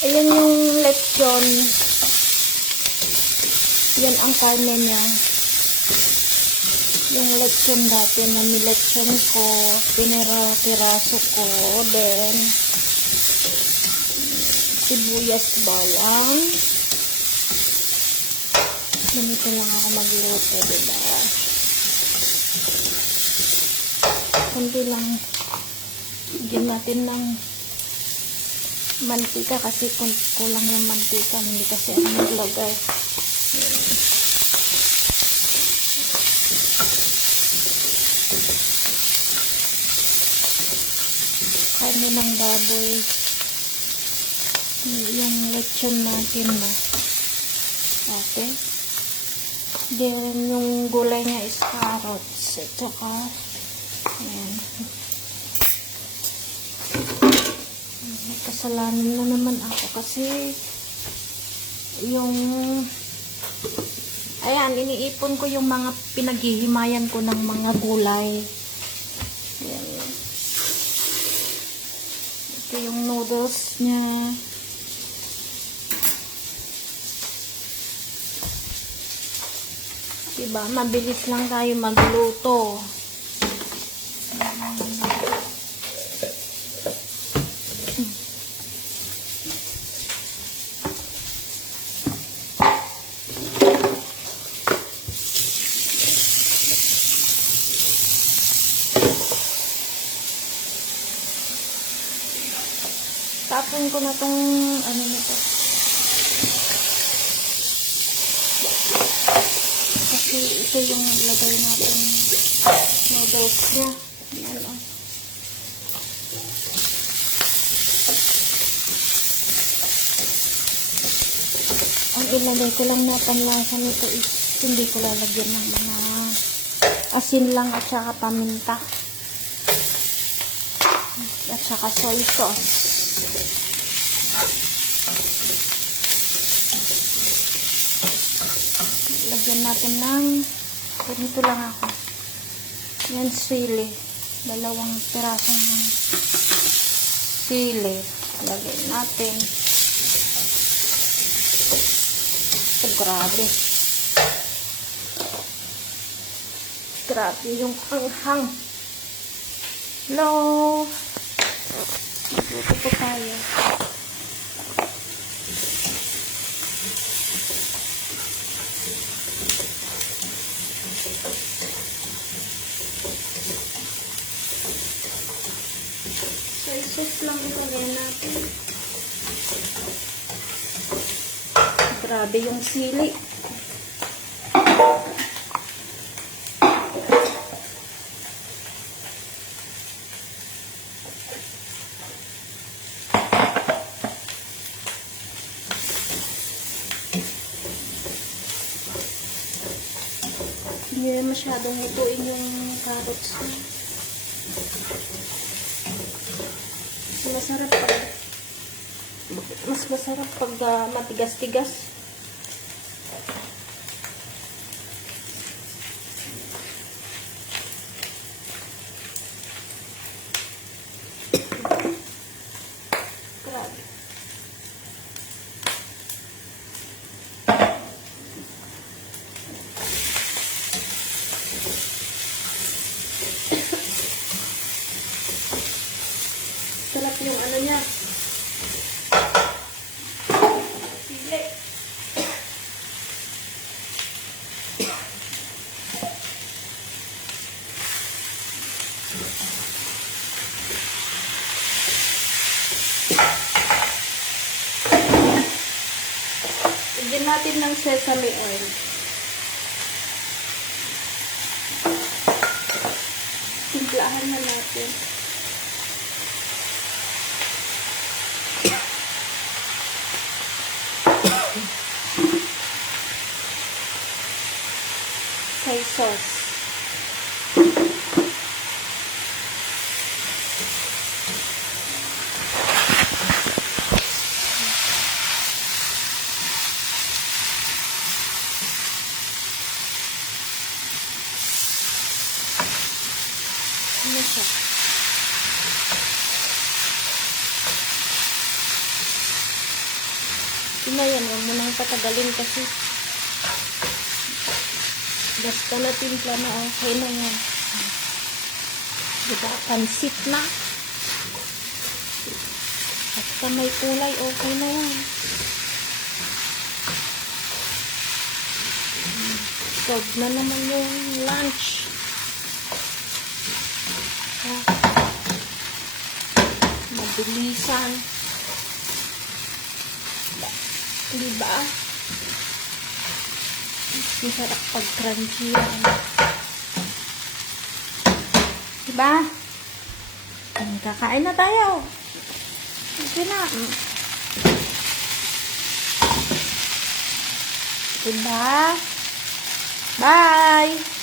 Ayan yung lechon. Yan ang karne niya. Yung lechon dati na nilechon ko, pinira-piraso ko, then sibuyas, bawang. Ganito lang ako magluto, diba? Kunti lang. Bigyan natin ng mantika kasi kulang yung mantika. Hindi kasi ako naglagay. Karne ng baboy. Yung lechon natin na. Okay. Then, yung gulay niya is carrots. At saka, ayan. Kasalanan na naman ako kasi yung ayan, iniipon ko yung mga pinaghihimayan ko ng mga gulay. Ayan. Ito yung noodles niya. Diba? Mabilis lang tayo magluto. Tapon ko na tong ano nito. Kasi ito yung lagay natin noodles niya. Ayan o. Ang ilagay ko lang na panlasa nito is hindi ko lalagyan ng mga asin lang at saka paminta. At saka soy sauce. Lagyan natin ng ganito lang ako. Yan sili. 2 pirasong sili. Lagyan natin. Ito, grabe. Grabe yung hanghang. Hello. Magluto po tayo. Soy sauce lang ilagay natin. Grabe yung sili. Hindi na masyadong lutuin yung carrots. Mas masarap pag matigas-tigas. Grabe. Sarap yung ano niya. Sili. Lagyan natin ng sesame oil. Timplahan na natin. Soy sauce. Ano siya? Sige na yan, huwag mo nang patagalin kasi basta na timpla na, okay na yan. Diba? Pansit na. Basta may kulay, okay na yan. Serve na naman yung lunch. Mabilisan. Diba? Masarap pag crunchy yan. Diba? Kakain na tayo. Okay na. Diba? Bye!